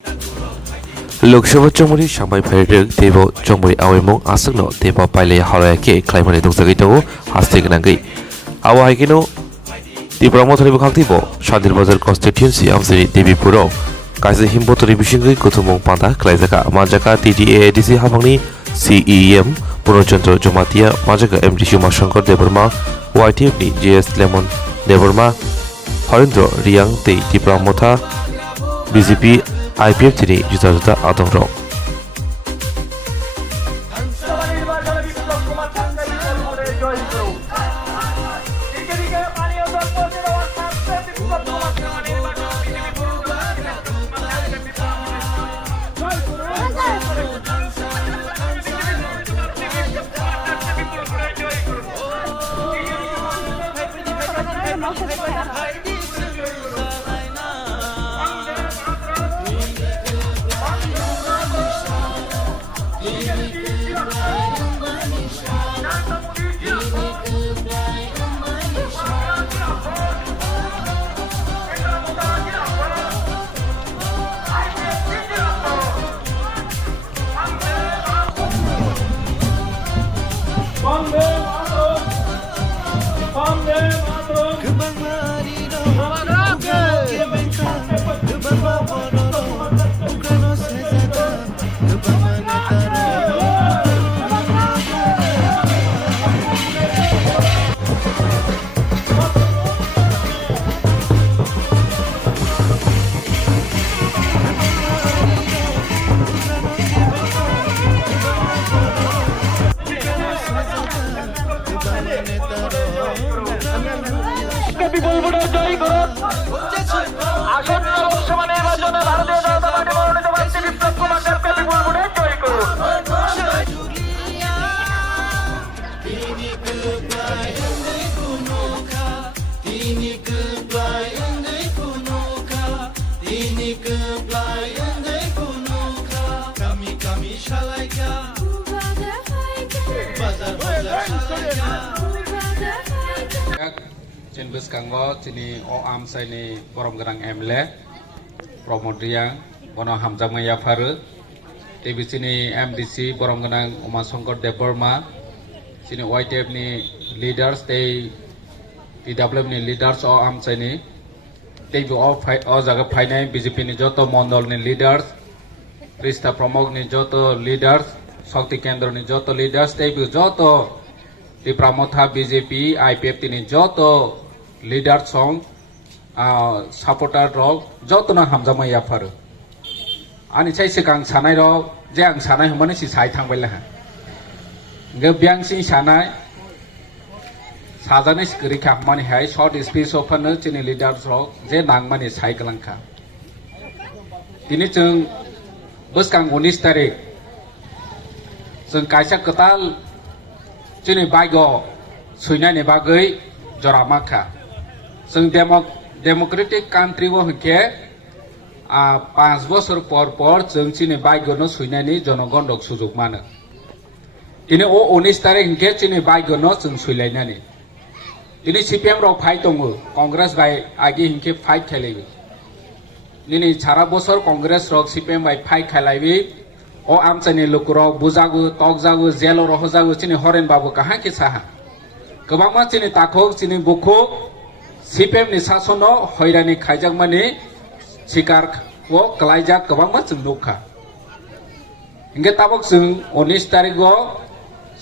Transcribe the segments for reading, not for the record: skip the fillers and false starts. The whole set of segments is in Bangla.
लोकसभा चंगमरी सांबाय फाइरेक तेबो चंगमरी आवैमंग आसंगनो तेबो पाइले हारायाके क्लाइमानि दंजागै दंगो हास्ते गोनांगै आवा हाइकेनो तिप्रा मथानि बखांतिबो शान्तिरबाजार कन्स्टिट्युएन्सि आमसानि देबिपुराव काइसे हिम्बोतकनि बिसिंगै गथुमंग पांता क्लाइजाका मानजाखा टीटीएआईडीसी हाफांनि सीईएम पुर्णचन्द्र जमातिया मानजाखा एमडीसी उमाशंकर देबर्मा वाईटीएफनि जेएस लेमन देबर्मा हरेन्द्र रियांग तै तिप्रा मथा बीजेपी आईपीएफ তিনি যুদ্ধ আতঙ্ক Cenbus kanggo cini o am saini borom gerang emle promodriang bono hamjang ya faru tebi cini MDC borom gerang Oma Songkor Deborma cini YTF ni leaders tei TW ni leaders o am saini tebi o jaga phainai BJP ni joto mondol ni leaders Prista Pramog ni joto leaders Shakti Kendra ni joto leaders tebi joto Tipra Motha BJP IPF tini joto leader song supporter rok joto na hamjama ya faru ani chai sikang sanai rok je ang sanai humane si sai thangbai la ge byang si sanai sajane skri khak mani hai short speech open chini leaders rok je nang mani sai kalangkha tini chung buskang 19 tarik chung kaisa katal chini baigo suina ni bagai joramakha sing democratic country wo hke 5 বছর পর जों chini baigo no suina ni jonogon rok sujog mano tini o 19 tarik hke chini baigo no जों suilainani tini CPM rok fight tongo congress bai agi hke fight khelaibi nini sara বছর congress rok CPM bai fight khelaibi o amchani lukurok bujagu tokjagu jelo rohojagu chini horen babu kaha ki saha kobangma chini takhok chini bukho CPM ni sasono hoirani khaijakmani sikar o klaijak kobangma chung nukha hinge tabok chung 19 tarigo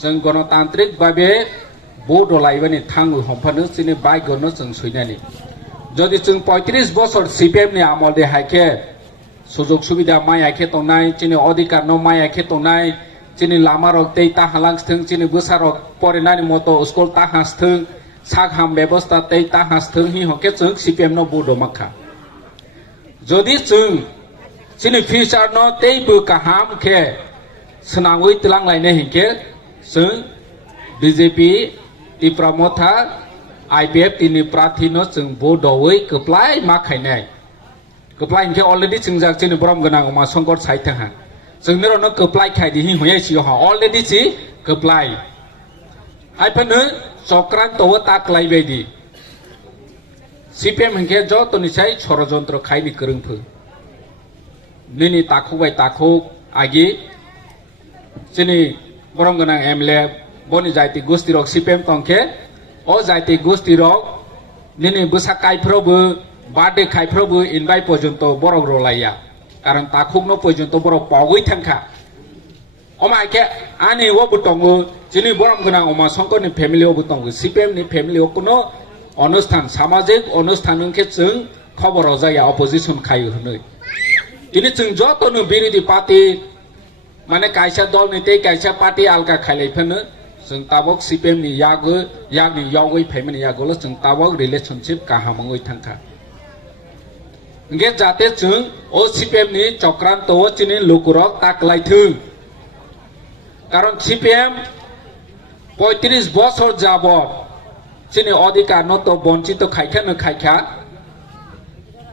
chung গণতান্ত্রিক ভাবে ভোট লাইবানি থাঙ্গু হমফানো chini বাইগনো chung suinani যদি chung 35 বছর CPM ni আমল de haike সুযোগ সুবিধা মাই আইখে তংনাই চিনি অধিকার ন মাই আইখে তংনাই চিনি লামা রক তেই তা হালাংস্থং চিনি বুসা রক পরেনানি মতো স্কুল তা হাসথং সাকহাম ব্যবস্থা তেই তা হাসথং হি হকে जों CPM ন বুডো মাখা যদি जों চিনি ফিউচার ন তেই বু কাহাম খে সনাংই তলাং লাইনে হিকে जों BJP Tipra Motha IPF tini prathi no जों बुडोयै कप्लाय माखायनाय Keplai ke already chingjak chini borom ganang Oma Songkor sai thang जोंनि रनो कप्लाय खायदि हि होय छि ह अलरेडी छि कप्लाय आइफनो चक्रान्त व ताकलाय बायदि CPM हंके ज तनिसाय षड़यंत्र खायनि गोरोंफोर nini takuk bai takuk agi sini borong ganang MLA boni jaiti gusti rok CPM tongke o jaiti gusti rok nini busa kaiprobu bade kaiprobu invite pojonto borok rolaya karon takuk no pojonto borok pogui thangkha oma ke ani wo butongo jini borong ganang oma songkor ni family o butongo CPM ni family o kono অনুষ্ঠান সামাজিক অনুষ্ঠান অংকে जों খবর যায় অপোজিশন খাই হনৈ তিনি जों যতনো বিরোধী পার্টি মানে কাইসা দল নিতে কাইসা পার্টি আলগা খাইলাইফানো जों ताबक CPM नि यागनि यावै फाइमानि यागोल जों ताबक रिलेशनशिप गाहामङै थांखा इंगे जाते जों ओ CPM नि चक्रान्त ओ चिनि लुकुरक ताकलाइथों কারণ CPM 35 বছর যাবত চিনি অধিকার নত বঞ্চিত খাইখানো খাইখা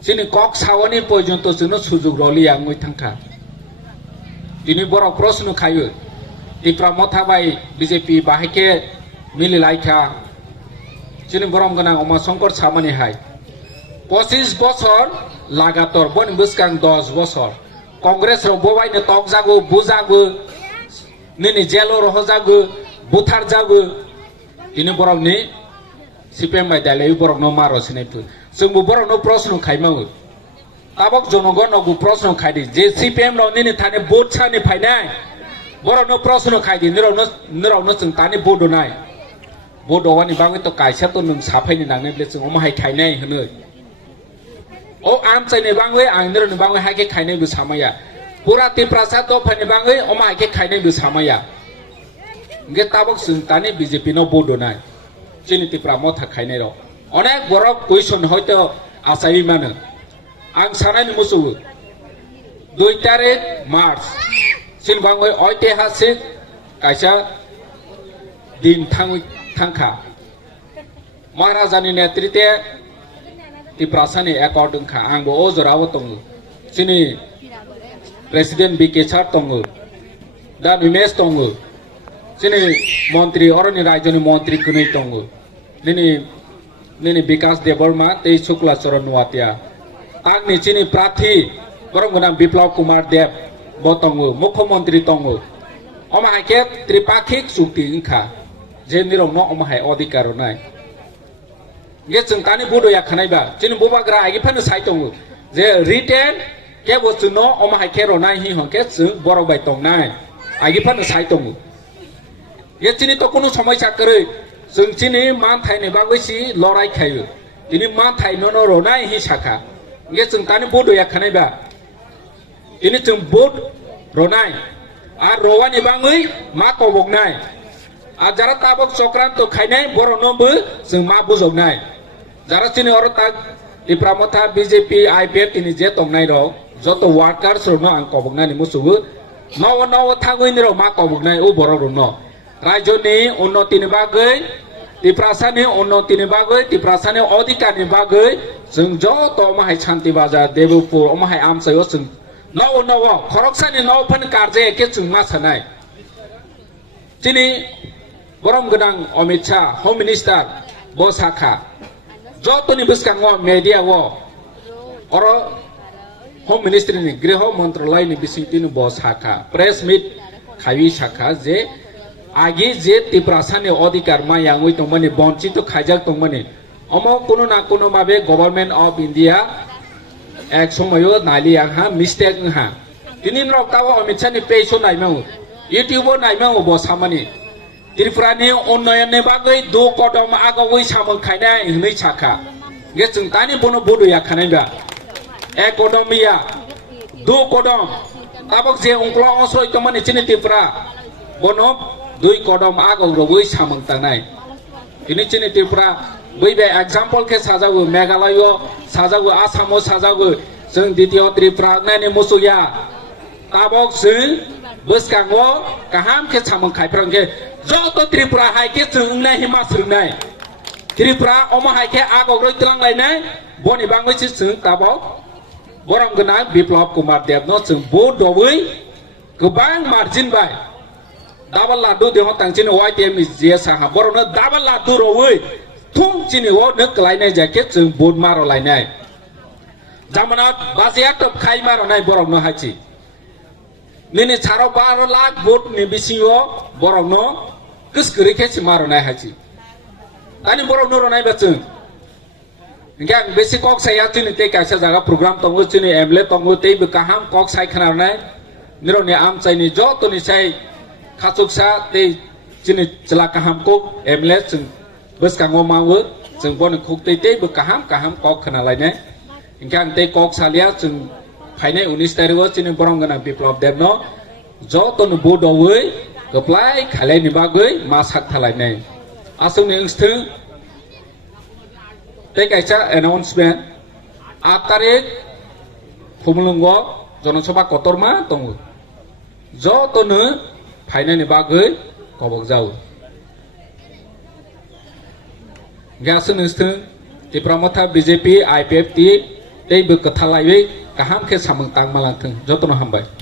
চিনি কক সাওয়ানি পর্যন্ত जोंनो সুযোগ রলিয়া মই থাংখা তিনি বড় প্রশ্ন খাইयो টিপ্রা মথা বাই বিজেপি বাহাইকে মিলিলাইখা চিনি বরম গনা অমা শঙ্কর সামানি হাই 25 বছর লাগাতর বন বুসকাং 10 বছর কংগ্রেস র ববাইনে তক জাগো বুজাগো নিনি জেলো রহজাগো বুথার জাগো তিনি বরমনি CPM by Dalai Borok no Maro Sinepu. So Muborok no Prosno Kaimau. Tabok Jonogon no Prosno Kaidi. CPM no Nini Tani Botani Painai. Borok no Prosno Kaidi. Nero no Tani Bodonai. Bodo one Bangito Kai Saturn Sapan in Anablis Omai Kainai. Oh, I'm saying a bangway, I never know Bangway Hake Kaine with Samaya. Pura Tiprasato Panibangway, Omai Kaine with Samaya. Get Tabok Suntani BJP no Bodonai. চিনি টিপ্রা মথা খাইনাই রক অনেক বড় কুইশন হয়তো আসাই মানে আং সানাইনি মুসু 2 তারিখ মার্চ চিন বাংলাই ঐতিহাসিক কাইসা দিন থাংখা মহারাজানি নেতৃত্বে টিপ্রাসানি একর্ড ওংখা আংবো ও জরাবো তঙ্গু চিনি প্রেসিডেন্ট বিকে সার তঙ্গু দা নিমেশ তঙ্গু চিনি মন্ত্রী অরণ্য রাজ্যনি মন্ত্রী কুनै তঙ্গু নিনি বিকাশ দেববর্মা তেই শুক্লা চরণ নোয়াতিয়া আগনি চিনি প্রার্থী বরংগুনা বিপ্লব কুমার দেব বতঙ্গু মুখ্যমন্ত্রী তঙ্গু অমাহাইকে ত্রিপাক্ষিক চুক্তি ইংখা যে নিরংন অমাহাই অধিকার নাই গে जों तानि बुदया खानायबा चिनि बुबाग्रा आइगिफानो साइ तंगु जे रिटेन के बस्तु न अमाहाय केरो नाय हि हंके जों बरबाय तंगनाय आइगिफानो साइ तंगु ये चिनी तो कोनो समस्या करे जों चिनी मान थाइने बागैसि लराय खायो दिनि मान थाइ न रनाय हि साखा ये जों तानि बदया खानायबा दिनि जों बद रनाय आ रवानि बाङै मा कबगनाय आ जारा ताबक चक्रान्त खायनाय बर नबो जों मा बुजगनाय जारा चिनी अरता टिप्रा मथा बीजेपी आईपीएफ तिनि जे तंगनाय रक जत वार्कार्स रनो आं कबगनानि मुसुबो नव थागैनि र मा कबगनाय ओ बर रनो राज्यनि उन्नतिनि बागै टिप्रासानि उन्नतिनि बागै टिप्रासानि अधिकारनि बागै जों जत अमाहाय शान्तिबाजार देवपुर अमाहाय आमसायाव जों नव खरकसानि नवफोन कार्य एके जों मा सानाय दिनै गरम गोनां अमित शाह होम मिनिस्टार बसाखा जतनि बिस्काङाव मेडियाव अर होम मिनिस्ट्रिनि गृह मन्त्रालयनि बिसिंतिनि बसाखा प्रेस मिट खायवी साखा जे आगे जे टिप्रासानि अधिकार मायांगै दंमोन बंचित खायजाक दंमोन अम कोनो ना कोनो माबे गभर्नमेंट ऑफ इंडिया एक समय नाली आंहा मिस्टेक हा दिनै रक्ताव अमित शाहनि पेजो नायमाव यूट्यूब नायमाव बसामानि त्रिपुरानि उन्नयननि बागै 2 कदम आगावै सामों खायनाय हनै साखा गे जों तानि बनो बदया खानायबा 1 कदमिया 2 कदम ताबक जे अंक्ल असय तमानि चिनि त्रिपुरा बनो 2 कदम आगावै सामों तानाय दिनै चिनि त्रिपुरा बैबे एग्जाम्पल के साजावो मेघालय साजावो आसामो साजावो जों द्वितीय त्रिपुरा नानि मुसुया ताबक जों बसकाङो गाहाम के सामों खायफ्रांगे जत त्रिपुरा हायके जोंनाय हिमा सोंनाय त्रिपुरा अमा हायके आगावै तलांलायनाय बनि बाङैसो जों ताबक बरम गोनां बिप्लब कुमार देबनो जों बदबै गोबां मार्जिन बाय दाबल लादु देह तांचिन वाइटिएम जे साहा बरनो दाबल लादु रवै थुं चिनि ओ नकलायनाय जाके जों बोद मारलायनाय Jamana baziat of Khaymar on I borok no hachi. Nini charo 12 lakh vote ni bisio borok no Kwlwirikha maro na hachi. Ani borok no ronai batun. Gang basic kok saya tuni te kaisa jaga program tongo tuni emle tongo te bekaham kok sai khana nai niro ni am chai ni jo to ni sai khachuk sa te tuni chela kaham ko emle chung bus kango mawo chung bon khuk te te bekaham kok khana lai ne gang te kok salia chung phaine 19 tario tuni borong gana biplop dev no jo to no bodo wei keplai khalai ni bagoi masak thalai ne asung ni ingsthu Take a announcement. Akare Pumulungo, Jonosoba Kotorma, Tongu. Jotonu, Painani Bagui, Kobogzau. Gasun instant, Tipra Motha BJP, IPFT, they book a Talawi, Kahamke Samantang Malantan, Jotono Hambai.